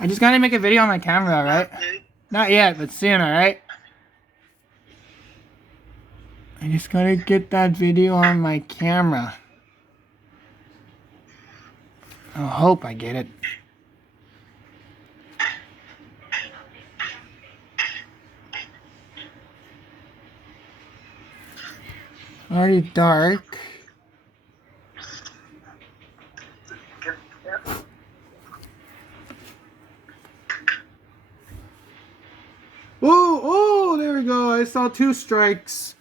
I just gotta make a video on my camera, alright? Not yet, but soon, alright? I just gotta get that video on my camera. I hope I get it. Already dark. Oh, there we go. I saw 2 strikes.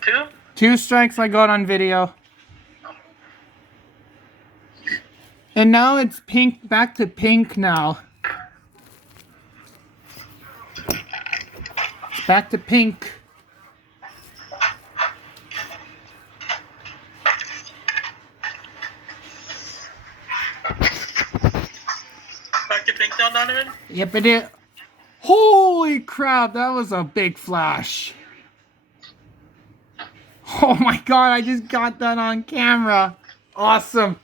2? 2 strikes I got on video. And now it's pink, back to pink now. Back to pink. Back to pink now, Donovan? Yep, it is. Holy crap, that was a big flash. Oh my god, I just got that on camera. Awesome.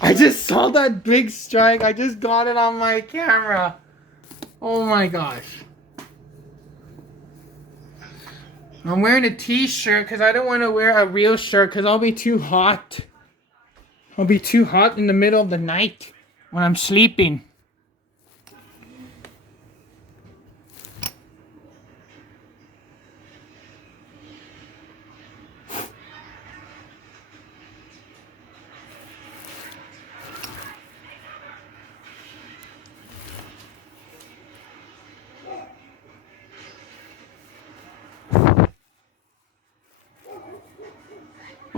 I just saw that big strike. I just got it on my camera. Oh my gosh. I'm wearing a t-shirt because I don't want to wear a real shirt because I'll be too hot. I'll be too hot in the middle of the night when I'm sleeping.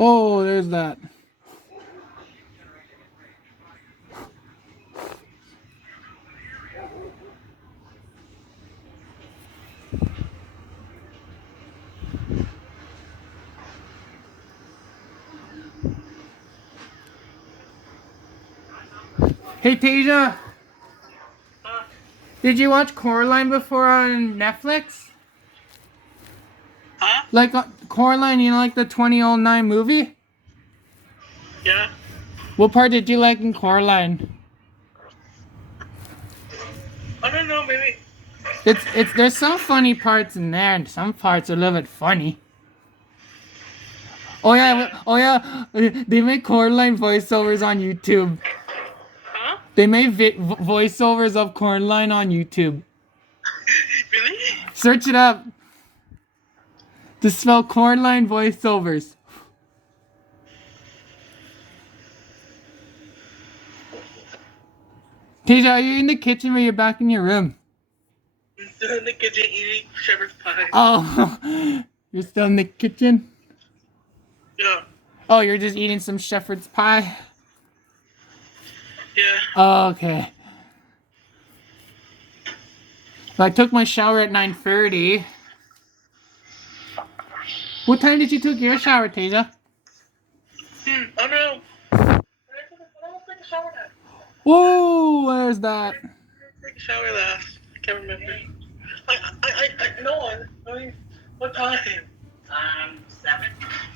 Oh, there's that. Hey, Tasia. Did you watch Coraline before on Netflix? Huh? Like Coraline, you know, like the 2009 movie? Yeah. What part did you like in Coraline? I don't know, maybe. There's some funny parts in there, and some parts are a little bit funny. Oh yeah, they make Coraline voiceovers on YouTube. Huh? They made voiceovers of Coraline on YouTube. Really? Search it up. To spell Coraline voiceovers. Tasia, are you in the kitchen or are you back in your room? I'm still in the kitchen eating shepherd's pie. Oh, you're still in the kitchen? Yeah. Oh, you're just eating some shepherd's pie? Yeah. Oh, okay. So I took my shower at 9:30. What time did you take your shower, Tasia? Oh no. I almost took a shower last. Whoa, there's that. Take a shower last. I can't remember. I know. I mean, what time? 7.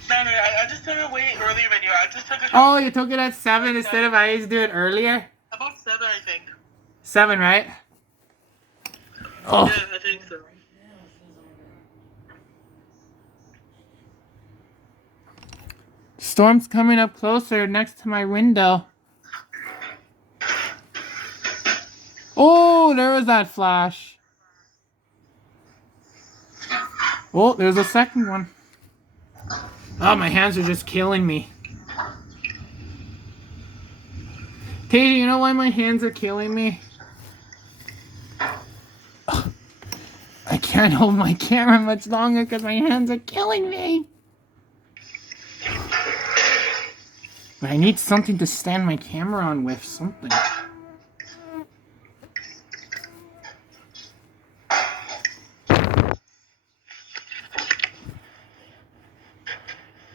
No, I just took a way earlier video. I just took a shower. Oh, you took it at 7 instead of I used to do it earlier? About 7, I think. 7, right? Oh. Yeah, I think so. Storm's coming up closer next to my window. Oh, there was that flash. Oh, there's a second one. Oh, my hands are just killing me. Tasia, you know why my hands are killing me? Ugh. I can't hold my camera much longer because my hands are killing me. But I need something to stand my camera on with, something.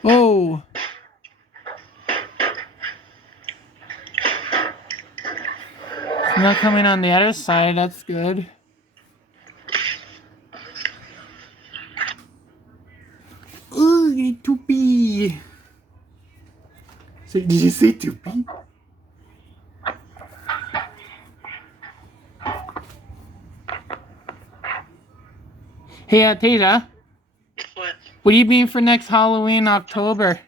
Oh. It's not coming on the other side, that's good. Ooh, toopy. So, did you say toopy? Hey, Tasia, What? what are you being for next Halloween, October?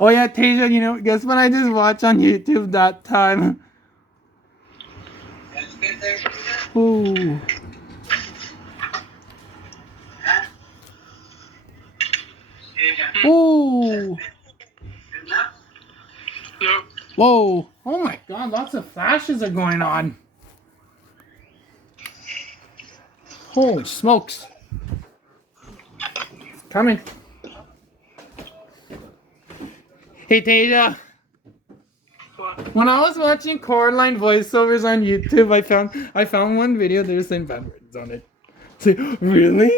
Oh yeah, Tasia, you know, guess what I just watched on YouTube that time? Ooh. Ooh. No. Whoa. Oh my god, lots of flashes are going on. Holy smokes. It's coming. Hey Tasia. What? When I was watching Coraline voiceovers on YouTube, I found one video that was saying bad words on it. Say, really?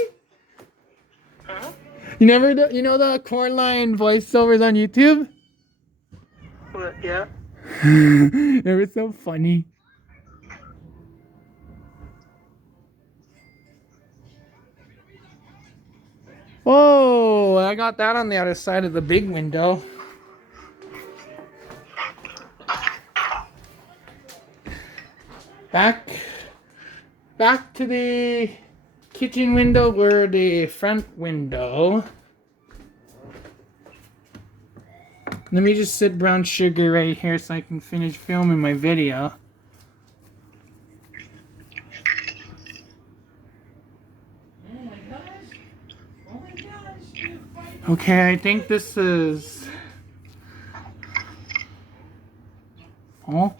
Huh? You know the Coraline voiceovers on YouTube? What? Yeah. It was so funny. Whoa, I got that on the other side of the big window. Back to the kitchen window where the front window. Let me just sit brown sugar right here so I can finish filming my video. Okay, I think this is... Oh.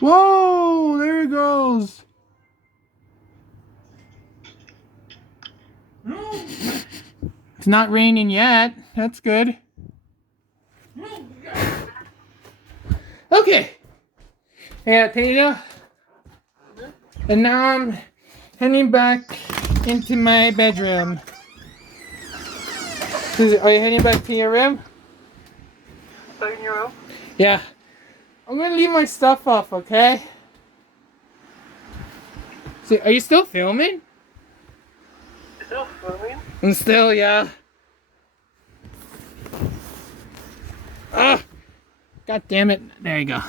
Whoa, there it goes. It's not raining yet. That's good. Okay. Yeah, Tasia. And now I'm heading back into my bedroom. Are you heading back to your room? Back in your room? Yeah. I'm gonna leave my stuff off, okay? So, are you still filming? Still filming? I'm still, yeah. Ah! God damn it. There you go.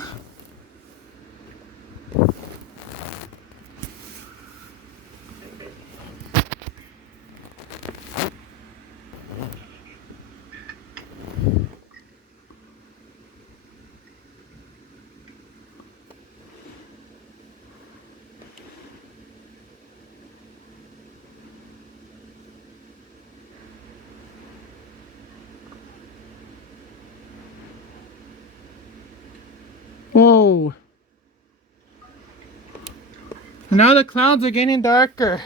Whoa. Now the clouds are getting darker.